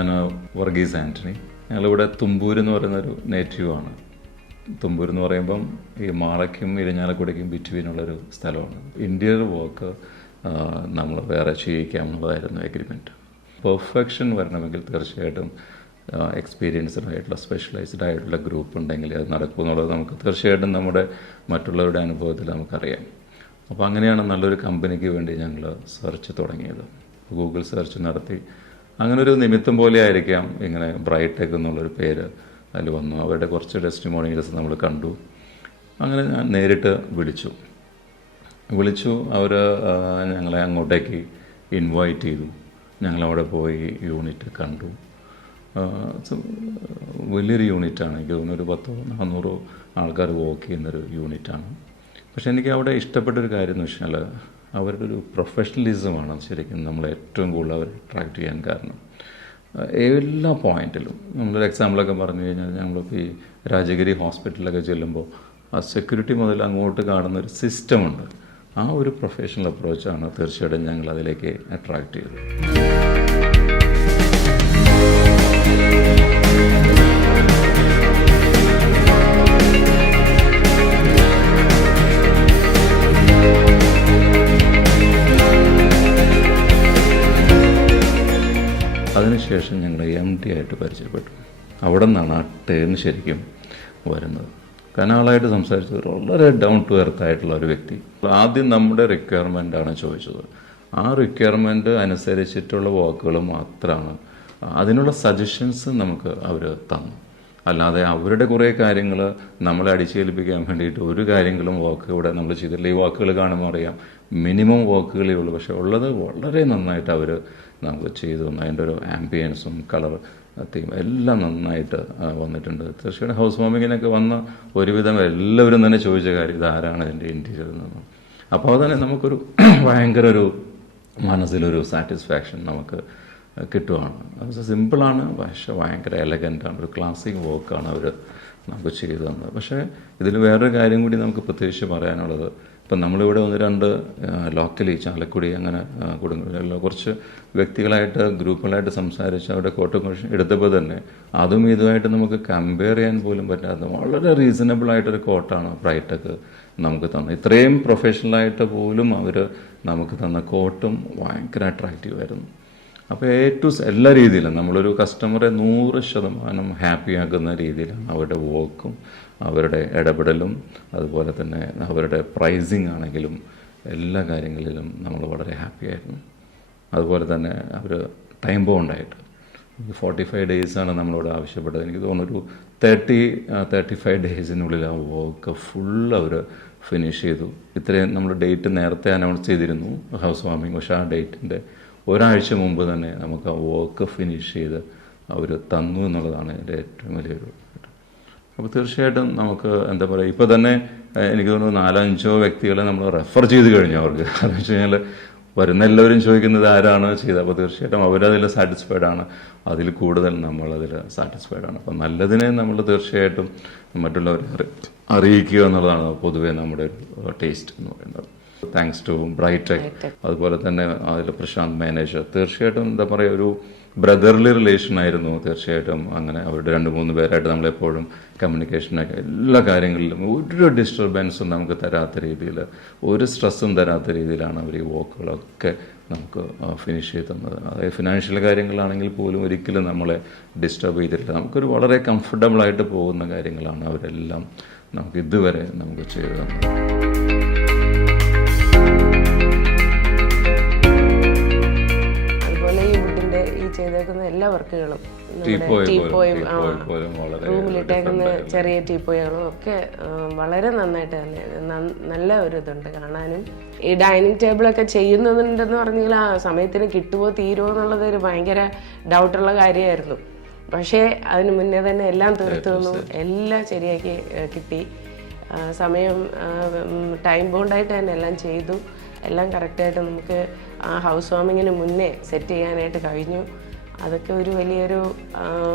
ഞാൻ വർഗീസ് ആൻ്റണി. ഞങ്ങളിവിടെ തുമ്പൂർ എന്ന് പറയുന്നൊരു നേറ്റീവാണ്. തുമ്പൂർ എന്ന് പറയുമ്പം ഈ മാളയ്ക്കും ഇരിഞ്ഞാലക്കുടയ്ക്കും ബിറ്റ്വീനുള്ളൊരു സ്ഥലമാണ്. ഇൻറ്റീരിയർ വർക്ക് നമ്മൾ വേറെ ചെയ്യിക്കാം എന്നുള്ളതായിരുന്നു എഗ്രിമെൻറ്റ്. പെർഫെക്ഷൻ വരണമെങ്കിൽ തീർച്ചയായിട്ടും എക്സ്പീരിയൻസ്ഡ് ആയിട്ടുള്ള സ്പെഷ്യലൈസ്ഡ് ആയിട്ടുള്ള ഗ്രൂപ്പ് ഉണ്ടെങ്കിൽ അത് നടക്കുമെന്നുള്ളത് നമുക്ക് തീർച്ചയായിട്ടും നമ്മുടെ മറ്റുള്ളവരുടെ അനുഭവത്തിൽ നമുക്കറിയാം. അപ്പോൾ അങ്ങനെയാണ് നല്ലൊരു കമ്പനിക്ക് വേണ്ടി ഞങ്ങൾ സെർച്ച് തുടങ്ങിയത്. ഗൂഗിൾ സെർച്ച് നടത്തി അങ്ങനെ ഒരു നിമിത്തം പോലെ ആയിരിക്കാം ഇങ്ങനെ ബ്രൈടെക് എന്നുള്ളൊരു പേര് അതിൽ വന്നു. അവരുടെ കുറച്ച് ടെസ്റ്റിമോണിയൽസ് നമ്മൾ കണ്ടു. അങ്ങനെ ഞാൻ നേരിട്ട് വിളിച്ചു. അവർ ഞങ്ങളെ അങ്ങോട്ടേക്ക് ഇൻവൈറ്റ് ചെയ്തു. ഞങ്ങളവിടെ പോയി യൂണിറ്റ് കണ്ടു. വലിയൊരു യൂണിറ്റാണ്. എനിക്ക് തോന്നുന്നു ഒരു 100-400 ആൾക്കാർ വർക്ക് ചെയ്യുന്നൊരു യൂണിറ്റാണ്. പക്ഷേ എനിക്ക് അവിടെ ഇഷ്ടപ്പെട്ടൊരു കാര്യം എന്ന് വെച്ചാൽ അവരുടെ ഒരു പ്രൊഫഷണലിസമാണ് ശരിക്കും നമ്മളെ ഏറ്റവും കൂടുതൽ അവർ അട്രാക്റ്റ് ചെയ്യാൻ കാരണം. എല്ലാ പോയിന്റിലും നമ്മളൊരു എക്സാമ്പിളൊക്കെ പറഞ്ഞു കഴിഞ്ഞാൽ ഞങ്ങളിപ്പോൾ ഈ രാജഗിരി ഹോസ്പിറ്റലിലൊക്കെ ചെല്ലുമ്പോൾ ആ സെക്യൂരിറ്റി മുതൽ അങ്ങോട്ട് കാണുന്ന ഒരു സിസ്റ്റമുണ്ട്. ആ ഒരു പ്രൊഫഷണൽ അപ്രോച്ചാണ് തീർച്ചയായിട്ടും ഞങ്ങൾ അതിലേക്ക് അട്രാക്റ്റ് ചെയ്തത്. അതിനുശേഷം ഞങ്ങൾ MD ആയിട്ട് പരിചയപ്പെട്ടു. അവിടെ നിന്നാണ് ആ ടേൺ ശരിക്കും വരുന്നത്. കാരണം ആളായിട്ട് സംസാരിച്ചത് വളരെ ഡൗൺ ടു എർത്ത് ആയിട്ടുള്ള ഒരു വ്യക്തി. ആദ്യം നമ്മുടെ റിക്വയർമെൻ്റാണ് ചോദിച്ചത്. ആ റിക്വയർമെൻറ്റ് അനുസരിച്ചിട്ടുള്ള വാക്കുകൾ മാത്രമാണ്, അതിനുള്ള സജഷൻസ് നമുക്ക് അവർ തന്നു. അല്ലാതെ അവരുടെ കുറേ കാര്യങ്ങൾ നമ്മളെ അടിച്ചേൽപ്പിക്കാൻ വേണ്ടിയിട്ട് ഒരു കാര്യങ്ങളും വാക്ക് ഇവിടെ നമ്മൾ ചെയ്തിട്ടില്ല. ഈ വാക്കുകൾ കാണുമ്പോൾ അറിയാം മിനിമം വാക്കുകളേ ഉള്ളൂ. പക്ഷേ ഉള്ളത് വളരെ നന്നായിട്ട് അവർ നമുക്ക് ചെയ്തു തന്നു. അതിൻ്റെ ഒരു ആംബിയൻസും കളർ തീം എല്ലാം നന്നായിട്ട് വന്നിട്ടുണ്ട്. തീർച്ചയായിട്ടും ഹൗസ് വാമിങ്ങിനൊക്കെ വന്ന ഒരുവിധം എല്ലാവരും തന്നെ ചോദിച്ച കാര്യം ഇതാരാണ് ഇതിൻ്റെ ഇൻറ്റീരിയറിൽ നിന്ന്. അപ്പോൾ അതന്നെ നമുക്കൊരു ഭയങ്കര ഒരു മനസ്സിലൊരു സാറ്റിസ്ഫാക്ഷൻ നമുക്ക് കിട്ടുവാണ്. അത് സിമ്പിളാണ്, പക്ഷേ ഭയങ്കര എലഗൻ്റാണ്. ഒരു ക്ലാസിക് വർക്കാണ് അവർ നമുക്ക് ചെയ്തു തന്നത്. പക്ഷേ ഇതിൽ വേറൊരു കാര്യം കൂടി നമുക്ക് പ്രത്യേകിച്ച് പറയാനുള്ളത്, ഇപ്പം നമ്മളിവിടെ 1-2 ലോക്കലി ചാലക്കുടി അങ്ങനെ കൊടുങ്ങല്ലൂരിലുള്ള കുറച്ച് വ്യക്തികളായിട്ട് ഗ്രൂപ്പുകളായിട്ട് സംസാരിച്ച് അവരുടെ കോട്ടോഷൻ എടുത്തപ്പോൾ തന്നെ അതും ഇതുമായിട്ട് നമുക്ക് കമ്പയർ ചെയ്യാൻ പോലും പറ്റാത്ത വളരെ റീസണബിളായിട്ടൊരു കോട്ടാണ് ബ്രൈടെക് നമുക്ക് തന്നത്. ഇത്രയും പ്രൊഫഷണലായിട്ട് പോലും അവർ നമുക്ക് തന്ന കോട്ടും ഭയങ്കര അട്രാക്റ്റീവായിരുന്നു. അപ്പോൾ എല്ലാ രീതിയിലും നമ്മളൊരു കസ്റ്റമറെ 100% ഹാപ്പിയാക്കുന്ന രീതിയിലാണ് അവരുടെ വർക്കും അവരുടെ ഇടപെടലും അതുപോലെ തന്നെ അവരുടെ പ്രൈസിങ് ആണെങ്കിലും എല്ലാ കാര്യങ്ങളിലും നമ്മൾ വളരെ ഹാപ്പിയായിരുന്നു. അതുപോലെ തന്നെ അവർ ടൈം ബൗണ്ടായിട്ട് 45 ഡേയ്സാണ് നമ്മളോട് ആവശ്യപ്പെട്ടത്. എനിക്ക് തോന്നുന്നൊരു 30-35 ഡേയ്സിനുള്ളിൽ ആ വർക്ക് ഫുൾ അവർ ഫിനിഷ് ചെയ്തു. ഇത്രയും നമ്മൾ ഡേറ്റ് നേരത്തെ അനൗൺസ് ചെയ്തിരുന്നു ഹൗസ് വാമിങ്. പക്ഷേ ആ ഡേറ്റിൻ്റെ ഒരാഴ്ച മുമ്പ് തന്നെ നമുക്ക് ആ വർക്ക് ഫിനിഷ് ചെയ്ത് അവർ തന്നു എന്നുള്ളതാണ് എൻ്റെ ഏറ്റവും വലിയൊരു. അപ്പോൾ തീർച്ചയായിട്ടും നമുക്ക് എന്താ പറയുക, ഇപ്പോൾ തന്നെ എനിക്ക് തോന്നുന്നു 4-5 വ്യക്തികളെ നമ്മൾ റെഫർ ചെയ്ത് കഴിഞ്ഞു അവർക്ക്. കാരണം വെച്ച് കഴിഞ്ഞാൽ വരുന്ന എല്ലാവരും ചോദിക്കുന്നത് ആരാണ് ചെയ്തത്. അപ്പോൾ തീർച്ചയായിട്ടും അവരതിൽ സാറ്റിസ്ഫൈഡ് ആണ്, അതിൽ കൂടുതൽ നമ്മളതിൽ സാറ്റിസ്ഫൈഡ് ആണ്. അപ്പോൾ നല്ലതിനെ നമ്മൾ തീർച്ചയായിട്ടും മറ്റുള്ളവരെ അറിയിക്കുക എന്നുള്ളതാണ് പൊതുവേ നമ്മുടെ ഒരു ടേസ്റ്റ് എന്ന് പറയുന്നത്. താങ്ക്സ് ടു ബ്രൈടെക്, അതുപോലെ തന്നെ അതിൽ പ്രശാന്ത് മാനേജർ. തീർച്ചയായിട്ടും എന്താ പറയുക, ഒരു ബ്രദർലി റിലേഷൻ ആയിരുന്നു. തീർച്ചയായിട്ടും അങ്ങനെ അവരുടെ 2-3 പേരായിട്ട് നമ്മളെപ്പോഴും കമ്മ്യൂണിക്കേഷനൊക്കെ എല്ലാ കാര്യങ്ങളിലും ഒരു ഡിസ്റ്റർബൻസും നമുക്ക് തരാത്ത രീതിയിൽ, ഒരു സ്ട്രെസ്സും തരാത്ത രീതിയിലാണ് അവർ ഈ വർക്കുകളൊക്കെ നമുക്ക് ഫിനിഷ് ചെയ്ത് തന്നത്. അതായത് ഫിനാൻഷ്യൽ കാര്യങ്ങളാണെങ്കിൽ പോലും ഒരിക്കലും നമ്മളെ ഡിസ്റ്റർബ് ചെയ്തിട്ടില്ല. നമുക്കൊരു വളരെ കംഫർട്ടബിളായിട്ട് പോകുന്ന കാര്യങ്ങളാണ് അവരെല്ലാം നമുക്ക് ഇതുവരെ നമുക്ക് ചെയ്തു തന്നത്. ചെയ്തേക്കുന്ന എല്ലാ വർക്കുകളും, ടീപ്പോയും റൂമിലിട്ടേക്കുന്ന ചെറിയ ടീപ്പോയും ഒക്കെ വളരെ നന്നായിട്ട് തന്നെ നല്ല ഒരു ഇതുണ്ട് കാണാനും. ഈ ഡൈനിങ് ടേബിളൊക്കെ ചെയ്യുന്നുണ്ടെന്ന് പറഞ്ഞാൽ ആ സമയത്തിന് കിട്ടുമോ തീരുമോ എന്നുള്ളത് ഒരു ഭയങ്കര ഡൗട്ടുള്ള കാര്യമായിരുന്നു. പക്ഷേ അതിന് മുന്നേ തന്നെ എല്ലാം തീർത്തു തന്നു, എല്ലാം ശരിയാക്കി കിട്ടി. സമയം ടൈം ബൗണ്ടായിട്ട് തന്നെ എല്ലാം ചെയ്തു. എല്ലാം കറക്റ്റായിട്ട് നമുക്ക് ആ ഹൗസ് വാമിങ്ങിന് മുന്നേ സെറ്റ് ചെയ്യാനായിട്ട് കഴിഞ്ഞു. അതൊക്കെ ഒരു വലിയൊരു